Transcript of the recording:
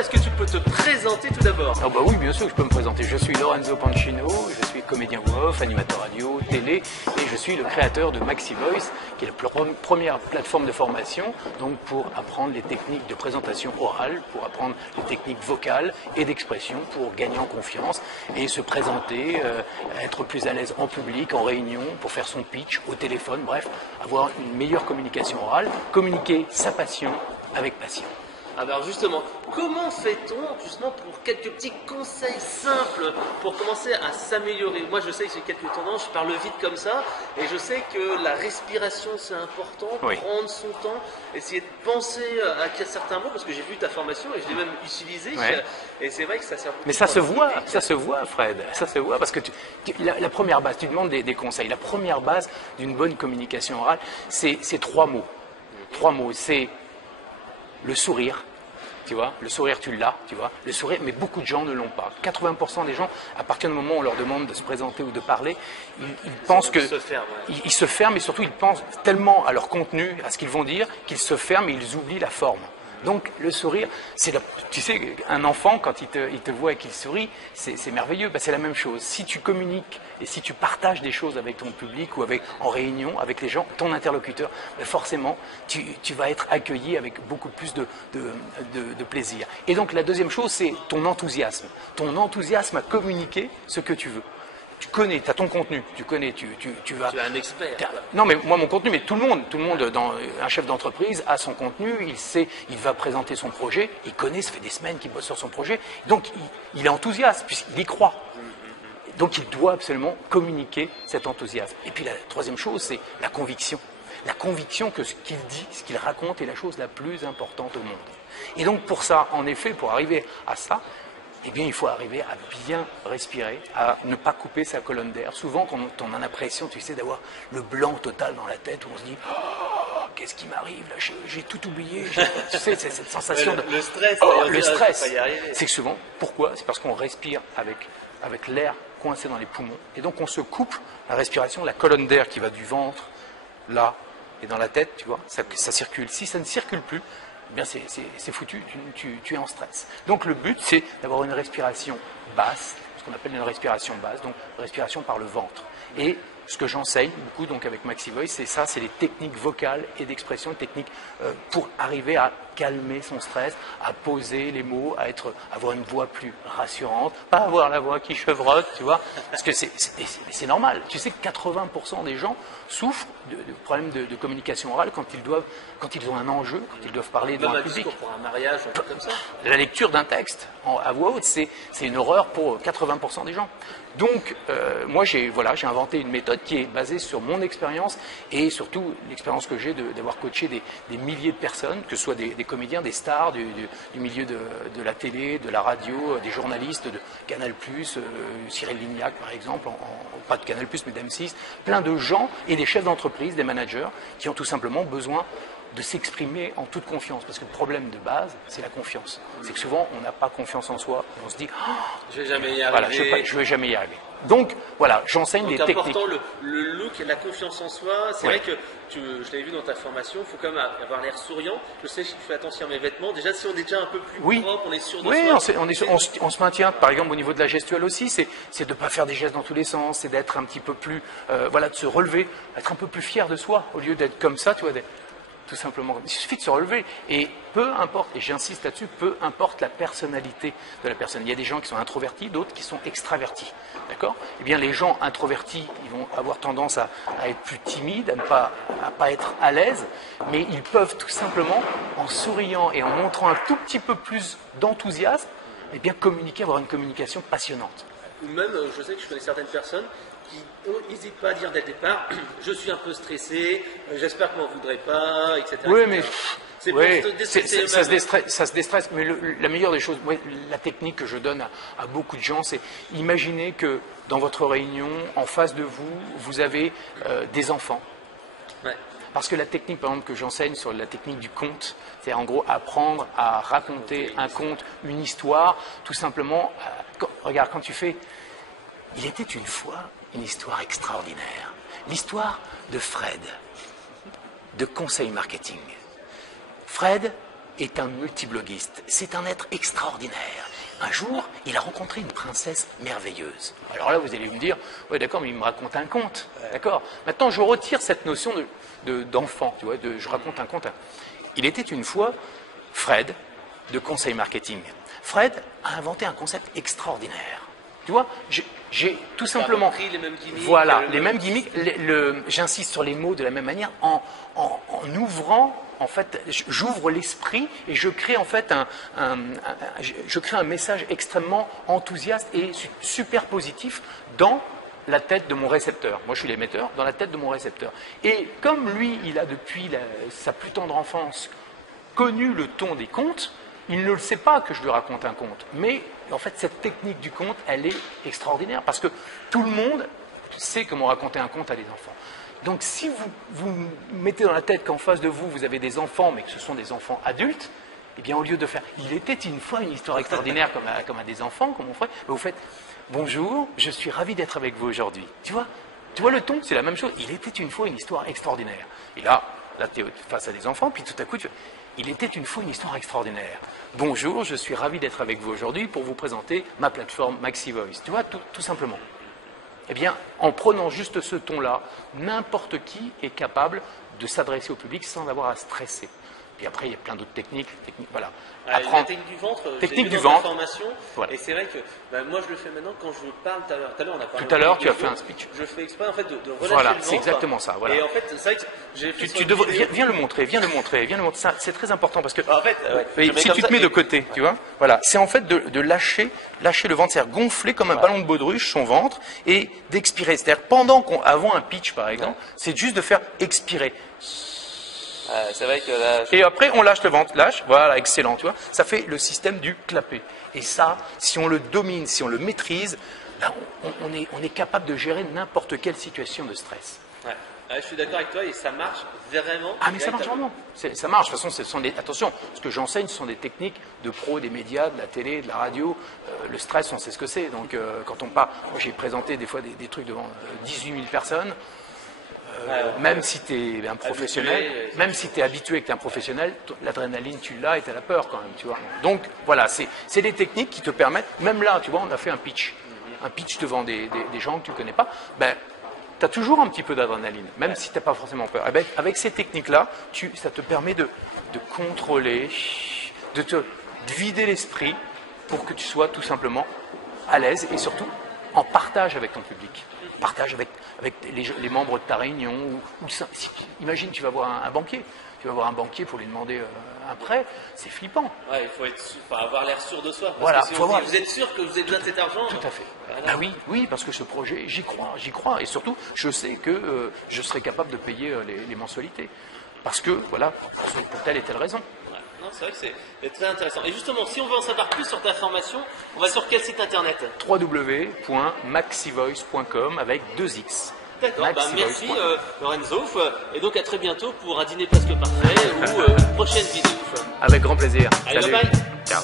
est-ce que tu peux te présenter tout d'abord? Ah bah oui, bien sûr que je peux me présenter. Je suis Lorenzo Pancino, je suis comédien voix-off, animateur radio, télé, et je suis le créateur de Maxi Voice, qui est la première plateforme de formation donc pour apprendre les techniques de présentation orale, pour apprendre les techniques vocales et d'expression, pour gagner en confiance et se présenter, être plus à l'aise en public, en réunion, pour faire son pitch au téléphone, bref, avoir une meilleure communication orale, communiquer sa passion avec passion. Alors justement, comment fait-on justement pour quelques petits conseils simples pour commencer à s'améliorer? Moi je sais que j'ai quelques tendances, je parle vite comme ça, et je sais que la respiration c'est important, oui. Prendre son temps, essayer de penser à certains mots, parce que j'ai vu ta formation et je l'ai même utilisé, ouais. Et c'est vrai que ça sert beaucoup. Mais ça se voit Fred, ça se voit, parce que la première base, tu demandes des conseils, la première base d'une bonne communication orale, c'est trois mots. Trois mots, c'est le sourire, tu vois, le sourire tu l'as, tu vois, le sourire, mais beaucoup de gens ne l'ont pas. 80% des gens, à partir du moment où on leur demande de se présenter ou de parler, ils pensent que ils se ferment, et surtout ils pensent tellement à leur contenu, à ce qu'ils vont dire, qu'ils se ferment et ils oublient la forme. Donc le sourire, tu sais, un enfant quand il te voit et qu'il sourit, c'est merveilleux. Ben, c'est la même chose. Si tu communiques et si tu partages des choses avec ton public ou en réunion avec les gens, ton interlocuteur, ben forcément tu vas être accueilli avec beaucoup plus de plaisir. Et donc la deuxième chose, c'est ton enthousiasme à communiquer ce que tu veux. Tu connais, tu as ton contenu, tu connais, tu vas... Tu es un expert. Non, mais moi, mon contenu, mais tout le monde, un chef d'entreprise a son contenu, il sait, il va présenter son projet, il connaît, ça fait des semaines qu'il bosse sur son projet, donc il est enthousiaste, puisqu'il y croit. Donc il doit absolument communiquer cet enthousiasme. Et puis la troisième chose, c'est la conviction. La conviction que ce qu'il dit, ce qu'il raconte est la chose la plus importante au monde. Et donc pour ça, en effet, pour arriver à ça, eh bien, il faut arriver à bien respirer, à ne pas couper sa colonne d'air. Souvent, quand on a l'impression, tu sais, d'avoir le blanc total dans la tête, où on se dit oh, qu'est-ce qui m'arrive là, j'ai tout oublié. Tu sais, c'est cette sensation de... Le stress. Le stress, c'est que souvent, pourquoi? C'est parce qu'on respire avec l'air coincé dans les poumons. Et donc, on se coupe la respiration, la colonne d'air qui va du ventre, là, et dans la tête, tu vois, ça circule. Si ça ne circule plus, eh bien c'est foutu, tu es en stress. Donc le but, c'est d'avoir une respiration basse, ce qu'on appelle une respiration basse, donc respiration par le ventre. Et ce que j'enseigne beaucoup donc avec Maxi Voice, c'est ça, c'est les techniques vocales et d'expression, techniques pour arriver à calmer son stress, à poser les mots, avoir une voix plus rassurante, pas avoir la voix qui chevrotte, tu vois, parce que c'est normal. Tu sais que 80% des gens souffrent de problèmes de communication orale quand ils ont un enjeu, quand ils doivent parler devant un public. Pour un mariage, un truc comme ça. La lecture d'un texte à voix haute, c'est une horreur pour 80% des gens. Donc, moi, j'ai inventé une méthode qui est basée sur mon expérience et surtout l'expérience que j'ai d'avoir coaché des milliers de personnes, que ce soit des comédiens, des stars du milieu de la télé, de la radio, des journalistes de Canal+, Cyril Lignac par exemple, pas de Canal+, mais d'M6, plein de gens et des chefs d'entreprise, des managers qui ont tout simplement besoin de s'exprimer en toute confiance. Parce que le problème de base, c'est la confiance. C'est que souvent, on n'a pas confiance en soi. Et on se dit, oh, je vais jamais y arriver. Voilà, je vais jamais y arriver. Donc, voilà, j'enseigne des techniques. C'est important le look et la confiance en soi. C'est vrai que, je l'avais vu dans ta formation, il faut quand même avoir l'air souriant. Je sais que je fais attention à mes vêtements. Déjà, si on est déjà un peu plus propre, on est sûr de soi. Oui, on se maintient. Par exemple, au niveau de la gestuelle aussi, c'est de ne pas faire des gestes dans tous les sens, c'est d'être un petit peu plus, de se relever, être un peu plus fier de soi, au lieu d'être comme ça, tu vois, tout simplement. Il suffit de se relever et peu importe, et j'insiste là-dessus, peu importe la personnalité de la personne. Il y a des gens qui sont introvertis, d'autres qui sont extravertis. D'accord? Eh bien, les gens introvertis, ils vont avoir tendance à être plus timides, à pas être à l'aise, mais ils peuvent tout simplement, en souriant et en montrant un tout petit peu plus d'enthousiasme, eh bien, avoir une communication passionnante. Ou même, je sais que je connais certaines personnes qui n'hésitent pas à dire dès le départ je suis un peu stressé, j'espère qu'on ne m'en voudrait pas, etc. Oui, mais ça se déstresse. Mais la meilleure des choses, la technique que je donne à beaucoup de gens, c'est imaginez que dans votre réunion, en face de vous, vous avez des enfants. Ouais. Parce que la technique, par exemple, que j'enseigne sur la technique du conte, c'est en gros apprendre à raconter un conte, une histoire, tout simplement. Regarde, quand tu fais « Il était une fois une histoire extraordinaire », l'histoire de Fred, de conseil marketing. Fred est un multibloguiste. C'est un être extraordinaire. Un jour, il a rencontré une princesse merveilleuse. Alors là, vous allez me dire, ouais, d'accord, mais il me raconte un conte. D'accord. Maintenant, je retire cette notion d'enfant, tu vois, je raconte un conte. Il était une fois Fred de Conseil Marketing. Fred a inventé un concept extraordinaire. Tu vois, j'ai tout simplement... Les mêmes gimmicks, voilà, les mêmes gimmicks. J'insiste sur les mots de la même manière en ouvrant... En fait, j'ouvre l'esprit et je crée en fait je crée un message extrêmement enthousiaste et super positif dans la tête de mon récepteur. Moi, je suis l'émetteur, dans la tête de mon récepteur. Et comme lui, il a depuis sa plus tendre enfance connu le ton des contes, il ne le sait pas que je lui raconte un conte. Mais en fait, cette technique du conte, elle est extraordinaire parce que tout le monde sait comment raconter un conte à des enfants. Donc si vous mettez dans la tête qu'en face de vous, vous avez des enfants, mais que ce sont des enfants adultes, eh bien au lieu de faire « il était une fois une histoire extraordinaire comme à des enfants, comme on ferait », vous faites « bonjour, je suis ravi d'être avec vous aujourd'hui ». Tu vois le ton, c'est la même chose. « Il était une fois une histoire extraordinaire ». Et là tu es face à des enfants, puis tout à coup tu fais « il était une fois une histoire extraordinaire ». Bonjour, je suis ravi d'être avec vous aujourd'hui pour vous présenter ma plateforme MaxiVoice. Tu vois, tout simplement. Eh bien, en prenant juste ce ton-là, n'importe qui est capable de s'adresser au public sans avoir à stresser. Puis après, il y a plein d'autres techniques. Voilà. La technique du ventre, technique du dans ventre. Formation, Voilà. Et c'est vrai que moi, je le fais maintenant quand je parle. Tout à l'heure, on a parlé. Tout à l'heure, tu as fait un speech. Je fais exprès en fait de relâcher voilà, le ventre. c'est exactement ça. Voilà. Et en fait, c'est vrai que j'ai fait viens le montrer. C'est très important parce que en fait, si tu te mets de côté, tu vois, voilà, c'est en fait de lâcher le ventre, c'est-à-dire gonfler comme un ballon de baudruche son ventre et d'expirer. C'est-à-dire avant un pitch par exemple, c'est juste de faire expirer. C'est vrai que là... Et après, on lâche le ventre, voilà, excellent, tu vois. Ça fait le système du clapé. Et ça, si on le domine, si on le maîtrise, là, on est capable de gérer n'importe quelle situation de stress. Ouais. Je suis d'accord avec toi et ça marche vraiment. Ah, mais ça marche vraiment. Ça marche. De toute façon, attention, ce que j'enseigne, ce sont des techniques de pro, des médias, de la télé, de la radio. Le stress, on sait ce que c'est. Donc, quand on part, moi, j'ai présenté des fois des trucs devant 18 000 personnes. Même si tu es un professionnel, même si tu es habitué que tu es un professionnel, l'adrénaline tu l'as et tu as la peur quand même, tu vois. Donc voilà, c'est des techniques qui te permettent, même là, tu vois, on a fait un pitch devant des gens que tu ne connais pas, ben, tu as toujours un petit peu d'adrénaline, même si tu n'as pas forcément peur. Et ben, avec ces techniques-là, ça te permet de contrôler, de vider l'esprit pour que tu sois tout simplement à l'aise et surtout en partage avec ton public. Partage avec les membres de ta réunion. Imagine, tu vas voir un banquier. Tu vas voir un banquier pour lui demander un prêt. C'est flippant. Ouais, il faut avoir l'air sûr de soi. Parce voilà, que si vous êtes sûr que vous avez besoin de cet argent. Tout à fait. Voilà. Ah oui, parce que ce projet, j'y crois. Et surtout, je sais que je serai capable de payer les mensualités. Parce que, voilà, pour telle et telle raison. Non, c'est vrai que c'est très intéressant. Et justement, si on veut en savoir plus sur ta formation, on va sur quel site internet? www.maxivoice.com avec 2x. D'accord, merci Lorenzo. Et donc à très bientôt pour un dîner presque parfait ou une prochaine vidéo. Avec grand plaisir. Allez, Salut. bye bye. Ciao.